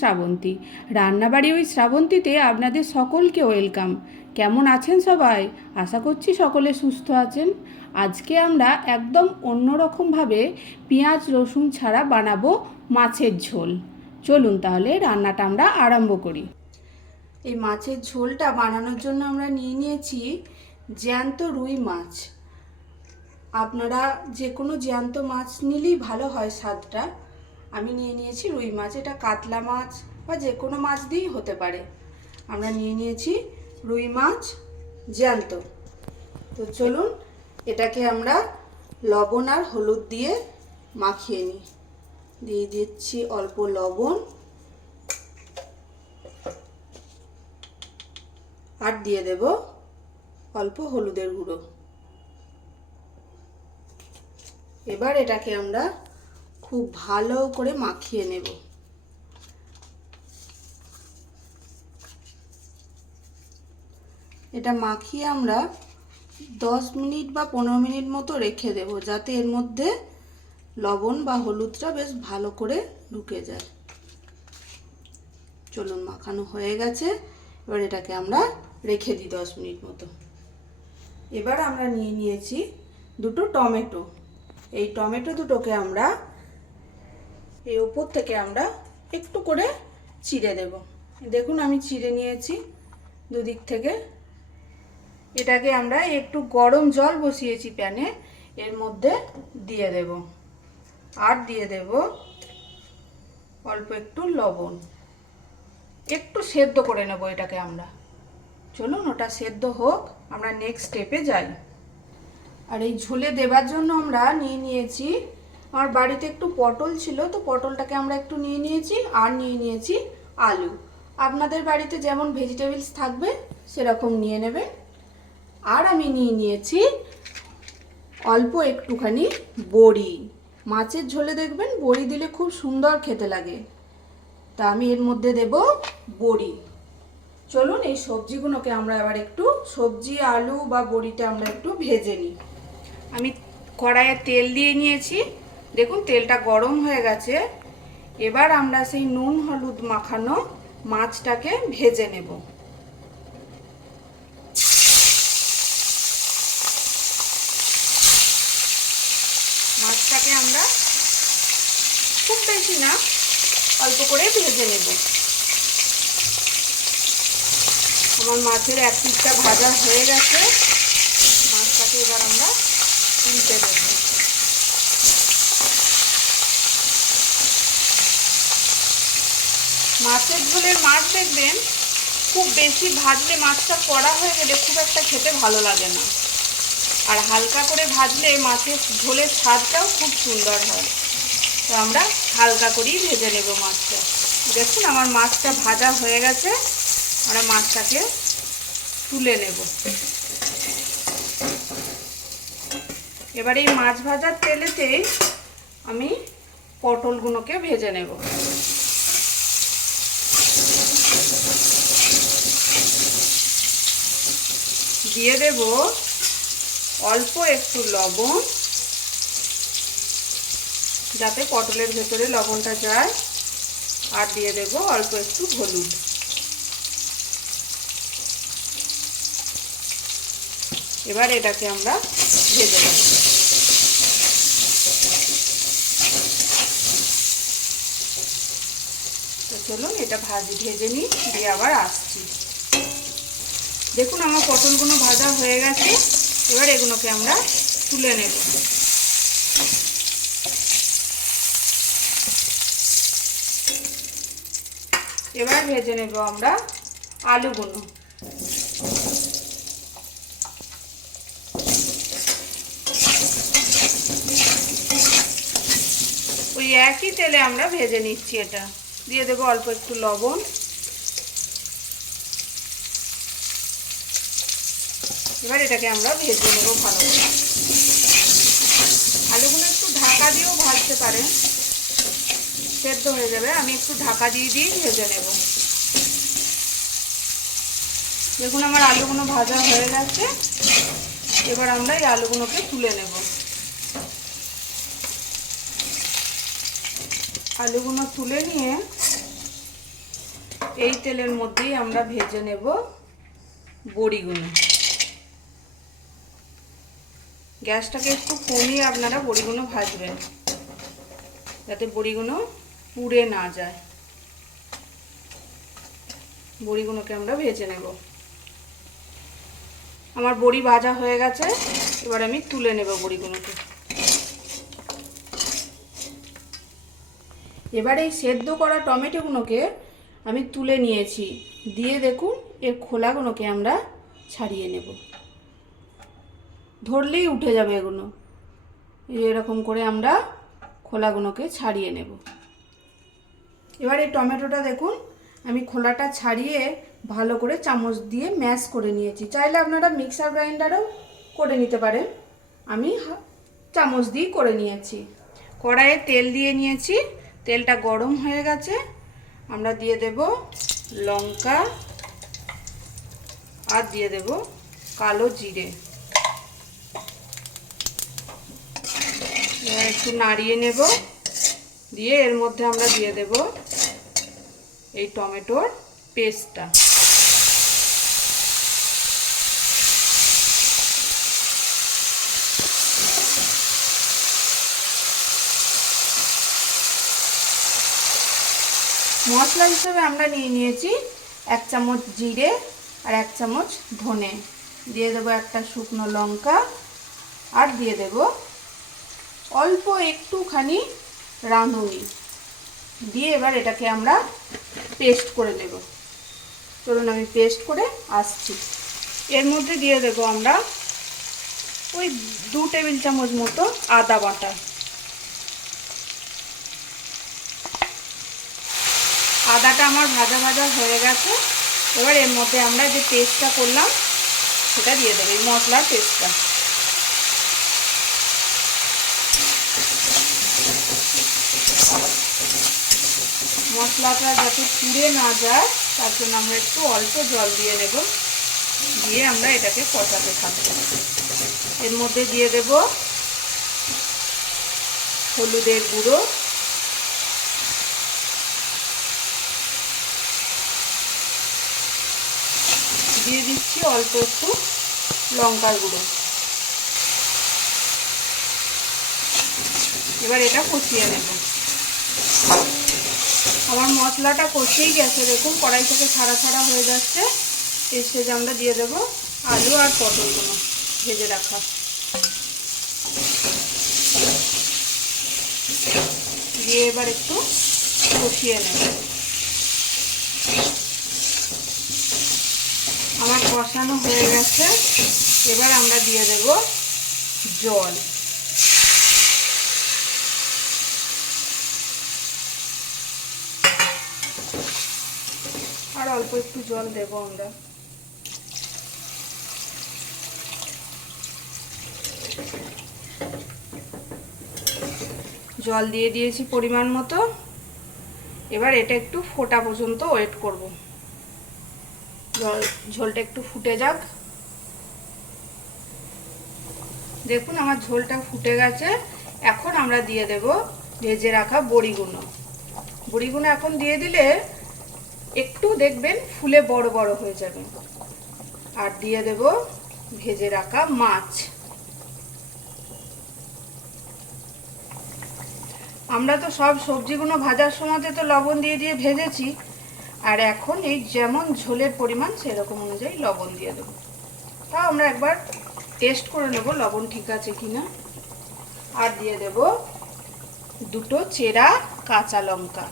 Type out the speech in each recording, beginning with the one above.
শ্রাবন্তী। রান্নাবাড়ি ওই শ্রাবন্তীতে আপনাদের সকলকে ওয়েলকাম। কেমন আছেন সবাই? আশা করছি সকলে সুস্থ আছেন। আজকে আমরা একদম অন্যরকমভাবে পেঁয়াজ রসুন ছাড়া বানাবো মাছের ঝোল। চলুন তাহলে রান্নাটা আমরা আরম্ভ করি। এই মাছের ঝোলটা বানানোর জন্য আমরা নিয়েছি জ্যান্ত রুই মাছ। আপনারা যে কোনো জ্যান্ত মাছ নিলেই ভালো হয় স্বাদটা। আমি নিয়েছি রুই মাছ, এটা কাতলা মাছ বা যে কোনো মাছ দিয়েই হতে পারে। আমরা নিয়েছি রুই মাছ জ্যান্ত। তো চলুন এটাকে আমরা লবণ আর হলুদ দিয়ে মাখিয়ে নিই। দিয়ে দিচ্ছি অল্প লবণ আর দিয়ে দেব অল্প হলুদের গুঁড়ো। এবার এটাকে আমরা খুব ভালো করে মাখিয়ে নেব। এটা মাখিয়ে আমরা 10 মিনিট বা 15 মিনিট মতো রেখে দেব, যাতে এর মধ্যে লবণ বা হলুদটা বেশ ভালো করে ঢুকে যায়। চলুন, মাখানো হয়ে গেছে। এবার এটাকে আমরা রেখে দিই 10 মিনিট মতো। এবার আমরা নিয়েছি দুটো টমেটো। এই টমেটো দুটোকে আমরা এই উপর থেকে আমরা একটু করে চিড়ে দেব। দেখুন আমি চিড়ে নিয়েছি দুদিক থেকে। এটাকে আমরা একটু গরম জল বসিয়েছি প্যানে, এর মধ্যে দিয়ে দেব। আর দিয়ে দেব অল্প একটু লবণ। একটু সেদ্ধ করে নেব এটাকে আমরা। চলুন ওটা সেদ্ধ হোক, আমরা নেক্সট স্টেপে যাই। আর এই ঝোলে দেবার জন্য আমরা নিয়েছি, আমার বাড়িতে একটু পটল ছিল, তো পটলটাকে আমরা একটু নিয়েছি। আর নিয়েছি আলু। আপনাদের বাড়িতে যেমন ভেজিটেবলস থাকবে সেরকম নিয়ে নেবেন। আর আমি নিয়েছি অল্প একটুখানি বড়ি। মাছের ঝোলে দেখবেন বড়ি দিলে খুব সুন্দর খেতে লাগে, তা আমি এর মধ্যে দেব বড়ি। চলুন এই সবজিগুলোকে আমরা এবার একটু, সবজি আলু বা বড়িটা আমরা একটু ভেজে নিই। আমি কড়াইয়ে তেল দিয়ে নিয়েছি, দেখুন তেলটা গরম হয়ে গেছে। এবার আমরা সেই নুন হলুদ মাখানো মাছটাকে ভেজে নেব। মাছটাকে আমরা খুব বেশি না, অল্প করে ভেজে নেব। আমার মাছের এক পিঠটা ভাজা হয়ে গেছে। মাছটাকে এবার আমরা উল্টে দেব। মাছের ঝোলের মাছ দেখবেন খুব বেশি ভাজলে মাছটা কড়া হয়ে গেলে খুব একটা খেতে ভালো লাগে না, আর হালকা করে ভাজলে মাছের ঝোলের স্বাদটাও খুব সুন্দর হয়। তো আমরা হালকা করেই ভেজে নেব মাছটা। দেখুন আমার মাছটা ভাজা হয়ে গেছে, আমরা মাছটাকে তুলে নেব। এবার এই মাছ ভাজার তেলেতেই আমি পটলগুলোকে ভেজে নেব। দিয়ে দেব অল্প একটু লবণ, যাতে পটলের ভেতরে লবণটা যায়। আর দিয়ে দেব অল্প একটু হলুদ। এবার এটাকে আমরা ভেজে নেব। তো চলুন এটা ভেজে নিই, দিয়ে আবার আসছি। দেখুন আমার পটলগুলো ভাজা হয়ে গেছে। এবার এগুলোকে আমরা তুলে নেব। এবার ভেজে নেব আমরা আলুগুলো। ওই একই তেলে আমরা ভেজে নিচ্ছি এটা। দিয়ে দেবো অল্প একটু লবণ। এবার এটাকে আমরা ভেজে নেব ভালো করে। আলুগুলো একটু ঢাকা দিয়েও ভাজতে পারেন, সেদ্ধ হয়ে যাবে। আমি একটু ঢাকা দিয়ে ভেজে নেব। দেখুন আমার আলুগুলো ভাজা হয়ে গেছে। এবার আমরা এই আলুগুলোকে তুলে নেব। আলুগুলো তুলে নিয়ে এই তেলের মধ্যেই আমরা ভেজে নেব বড়িগুলো। গ্যাসটাকে একটু কমিয়ে আপনারা বড়িগুলো ভাজবেন, যাতে বড়িগুলো পুড়ে না যায়। বড়িগুলোকে আমরা ভেজে নেব। আমার বড়ি ভাজা হয়ে গেছে, এবার আমি তুলে নেব বড়িগুলোকে। এবার এই সেদ্ধ করা টমেটোগুলোকে আমি তুলে নিয়েছি, দিয়ে দেখুন এর খোলাগুলোকে আমরা ছাড়িয়ে নেব। ধরলেই উঠে যাবে এগুলো, এরকম করে আমরা খোলাগুলোকে ছাড়িয়ে নেব। এবার এই টমেটোটা দেখুন আমি খোলাটা ছাড়িয়ে ভালো করে চামচ দিয়ে ম্যাশ করে নিয়েছি। চাইলে আপনারা মিক্সার গ্রাইন্ডারেও করে নিতে পারেন, আমি চামচ দিয়ে করে নিয়েছি। কড়াইয়ে তেল দিয়ে নিয়েছি, তেলটা গরম হয়ে গেছে। আমরা দিয়ে দেব লঙ্কা আর দিয়ে দেব কালো জিরে। এবার একটু নাড়িয়ে নেব, দিয়ে এর মধ্যে আমরা দিয়ে দেব এই টমেটোর পেস্টটা। মশলা হিসেবে আমরা নিয়েছি 1 চামচ জিরে আর 1 চামচ ধনে, দিয়ে দেবো একটা শুকনো লঙ্কা আর দিয়ে দেব অল্প একটুখানি রাঁধুনি, দিয়ে এবার এটাকে আমরা পেস্ট করে নেব। চলুন আমি পেস্ট করে আসছি। এর মধ্যে দিয়ে দেব আমরা ওই 2 টেবিল চামচ মতো আদা বাটা। আদাটা আমার ভাজা ভাজা হয়ে গেছে। এবার এর মধ্যে আমরা যে পেস্টটা করলাম সেটা দিয়ে দেবো, এই মশলার পেস্টটা। মশলাটা যাতে পুড়ে না যায় তার জন্য আমরা একটু অল্প জল দিয়ে নেব, দিয়ে আমরা এটাকে কষাতে থাকবো। এর মধ্যে দিয়ে দেব হলুদের গুঁড়ো, দিয়ে দিচ্ছি অল্প একটু লঙ্কার গুঁড়ো। এবার এটা কষিয়ে নেব। আমার মশলাটা কষিয়েই গেছে, দেখুন কড়াই থেকে ছাড়া ছাড়া হয়ে যাচ্ছে। এই স্টেজে আমরা দিয়ে দেব আলু আর পটলগুলো ভেজে রাখা। দিয়ে এবার একটু কষিয়ে নেব। আমার কষানো হয়ে গেছে, এবার আমরা দিয়ে দেব জল। আর অল্প একটু জল দেব আমরা। জল দিয়ে দিয়েছি পরিমাণ মতো। এবার এটা একটু ফোটা পর্যন্ত ওয়েট করব, ঝোলটা একটু ফুটে যাক। দেখুন আমার ঝোলটা ফুটে গেছে। এখন আমরা দিয়ে দেব ভেজে রাখা বড়িগুলো। বড়িগুলো এখন দিয়ে দিলে একটু দেখবেন ফুলে বড় বড় হয়ে যাবে। আর দিয়ে দেব ভেজে রাখা মাছ। আমরা তো সব সবজিগুলো ভাজার সময় তো লবণ দিয়ে দিয়ে ভেজেছি, আর এখন এই যেমন ঝোলের পরিমাণ সেরকম অনুযায়ী লবণ দিয়ে দেবো। তাও আমরা একবার টেস্ট করে নেব লবণ ঠিক আছে কিনা। আর দিয়ে দেব 2 চেরা কাঁচা লঙ্কা।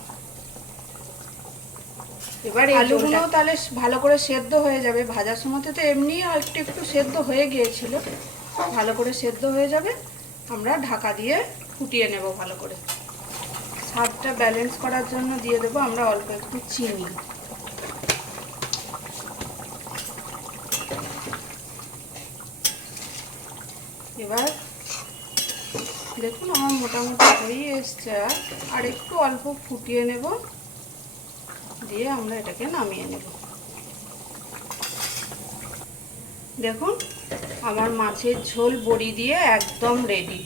এবার আলুগুলো তাহলে ভালো করে সেদ্ধ হয়ে যাবে। ভাজার সময় তো এমনি একটু একটু সেদ্ধ হয়ে গিয়েছিল, ভালো করে সেদ্ধ হয়ে যাবে। আমরা ঢাকা দিয়ে ফুটিয়ে নেব ভালো করে। স্বাদটা ব্যালেন্স করার জন্য দিয়ে দেব আমরা অল্প একটু চিনি। এবার দেখুন আমার মোটামুটি হয়ে এসছে, আর একটু অল্প ফুটিয়ে নেব, দিয়ে আমরা এটাকে নামিয়ে নেব। দেখুন আমার মাছের ঝোল বড়ি দিয়ে একদম রেডি।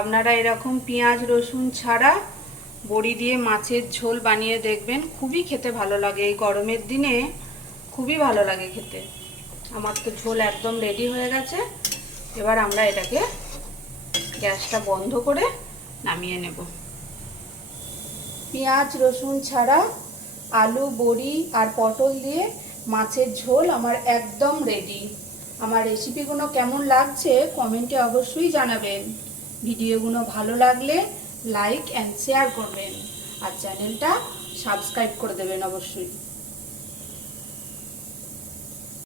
আপনারা এরকম পেঁয়াজ রসুন ছাড়া বড়ি দিয়ে মাছের ঝোল বানিয়ে দেখবেন, খুবই খেতে ভালো লাগে। এই গরমের দিনে খুবই ভালো লাগে খেতে। আমার তো ঝোল একদম রেডি হয়ে গেছে। এবার আমরা এটাকে গ্যাসটা বন্ধ করে নামিয়ে নেব। পেঁয়াজ রসুন ছাড়া আলু বড়ি আর পটল দিয়ে মাছের ঝোল আমার একদম রেডি। আমার রেসিপিগুলো কেমন লাগছে কমেন্টে অবশ্যই জানাবেন। ভিডিওগুলো ভালো লাগলে লাইক অ্যান্ড শেয়ার করবেন আর চ্যানেলটা সাবস্ক্রাইব করে দেবেন অবশ্যই।